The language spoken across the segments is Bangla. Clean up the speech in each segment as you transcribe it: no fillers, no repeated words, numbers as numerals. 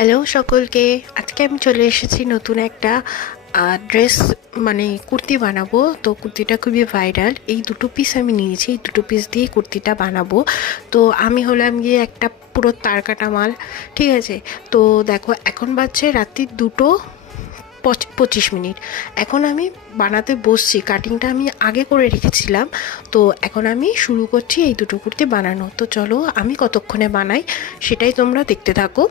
হ্যালো সকলকে। আজকে আমি চলে এসেছি নতুন একটা ড্রেস মানে কুর্তি বানাবো। তো কুর্তিটা খুবই ভাইরাল। এই দুটো পিস আমি নিয়েছি, এই দুটো পিস দিয়ে কুর্তিটা বানাবো। তো আমি হলাম গিয়ে একটা পুরো তার কাটা মাল, ঠিক আছে। তো দেখো এখন বাজছে রাত্রি 2:25। এখন আমি বানাতে বসছি, কাটিংটা আমি আগে করে রেখেছিলাম। তো এখন আমি শুরু করছি এই দুটো কুর্তি বানানো। তো চলো আমি কতক্ষণে বানাই সেটাই তোমরা দেখতে থাকো।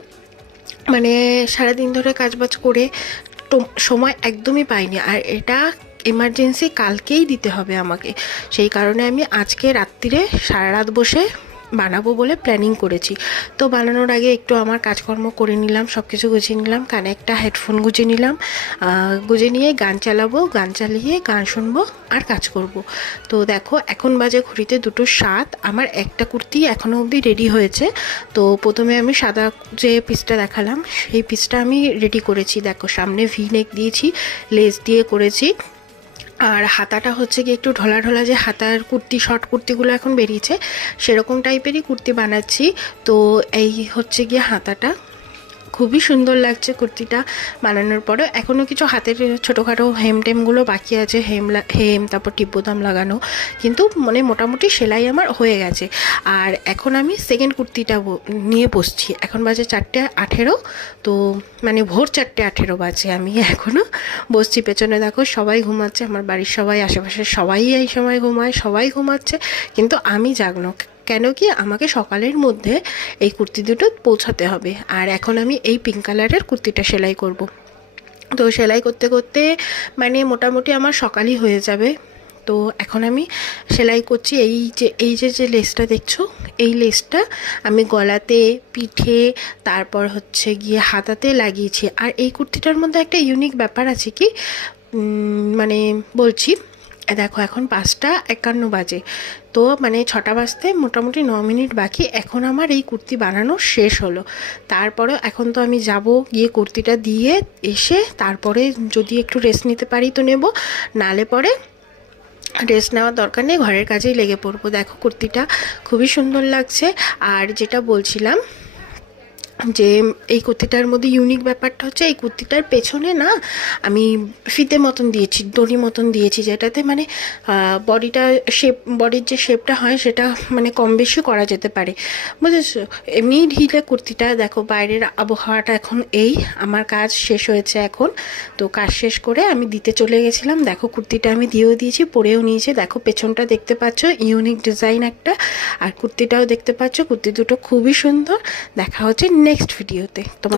মানে সারাদিন ধরে কাজবাজ করে তো সময় একদমই পাইনি, আর এটা এমার্জেন্সি কালকেই দিতে হবে আমাকে। সেই কারণে আমি আজকে রাত্রিরে সারা রাত বসে বানাবো বলে প্ল্যানিং করেছি। তো বানানোর আগে একটু আমার কাজকর্ম করে নিলাম, সব কিছু গুছিয়ে নিলাম, কানে একটা হেডফোন গুছিয়ে নিলাম। গুছিয়ে নিয়ে গান চালাবো, গান চালিয়ে গান শুনবো আর কাজ করব। তো দেখো এখন বাজে ঘড়িতে 2:07। আমার একটা কুর্তি এখনও অবধি রেডি হয়েছে। তো প্রথমে আমি সাদা যে পিসটা দেখালাম সেই পিসটা আমি রেডি করেছি। দেখো সামনে ভি নেক দিয়েছি, লেস দিয়ে করেছি। আর হাতাটা হচ্ছে কি একটু ঢোলা ঢোলা, যে হাতার কুর্তি শর্ট কুর্তিগুলো এখন বেরিয়েছে সেরকম টাইপেরই কুর্তি বানাচ্ছি। তো এই হচ্ছে গিয়ে হাতাটা, খুবই সুন্দর লাগছে কুর্তিটা বানানোর পরে। এখনও কিছু হাতের ছোটোখাটো হেম টেমগুলো বাকি আছে, হেম তারপর টিপ বোতাম লাগানো, কিন্তু মানে মোটামুটি সেলাই আমার হয়ে গেছে। আর এখন আমি সেকেন্ড কুর্তিটা নিয়ে বসছি। এখন বাজে 4:18। তো মানে ভোর 4:18 বাজে, আমি এখনও বসছি। পেছনে দেখো সবাই ঘুমাচ্ছে, আমার বাড়ির সবাই, আশেপাশের সবাই এই সময় ঘুমায়, সবাই ঘুমাচ্ছে, কিন্তু আমি জাগনো। কেন কি আমাকে সকালের মধ্যে এই কুর্তি দুটো পৌঁছাতে হবে। আর এখন আমি এই পিঙ্ক কালারের কুর্তিটা সেলাই করব। তো সেলাই করতে করতে মানে মোটামুটি আমার সকালই হয়ে যাবে। তো এখন আমি সেলাই করছি। এই যে লেসটা দেখছো, এই লেসটা আমি গলাতে, পিঠে, তারপর হচ্ছে গিয়ে হাতাতে লাগিয়েছি। আর এই কুর্তিটার মধ্যে একটা ইউনিক ব্যাপার আছে কি, মানে বলছি। দেখো এখন 5:51 বাজে। তো মানে 6টা বাজতে মোটামুটি 9 মিনিট বাকি। এখন আমার এই কুর্তি বানানো শেষ হলো। তারপরে এখন তো আমি যাব, গিয়ে কুর্তিটা দিয়ে এসে তারপরে যদি একটু রেস্ট নিতে পারি তো নেব, নালে পরে রেস্ট নেওয়ার দরকার নেই, ঘরের কাজেই লেগে পড়বো। দেখো কুর্তিটা খুবই সুন্দর লাগছে। আর যেটা বলছিলাম যে এই কুর্তিটার মধ্যে ইউনিক ব্যাপারটা হচ্ছে এই কুর্তিটার পেছনে না আমি ফিতে মতন দিয়েছি, দড়ি মতন দিয়েছি, যেটাতে মানে বডিটা বডির যে শেপটা হয় সেটা মানে কম বেশি করা যেতে পারে, বুঝেছো। এমনি ঢিলে কুর্তিটা। দেখো বাইরের আবহাওয়াটা এখন এই, আমার কাজ শেষ হয়েছে এখন। তো কাজ শেষ করে আমি দিতে চলে গেছিলাম। দেখো কুর্তিটা আমি দিয়েও দিয়েছি, পরেও নিয়েছি। দেখো পেছনটা দেখতে পাচ্ছ, ইউনিক ডিজাইন একটা। আর কুর্তিটাও দেখতে পাচ্ছ, কুর্তি দুটো খুবই সুন্দর। দেখা হচ্ছে নেক্সট ভিডিওতে। তোমার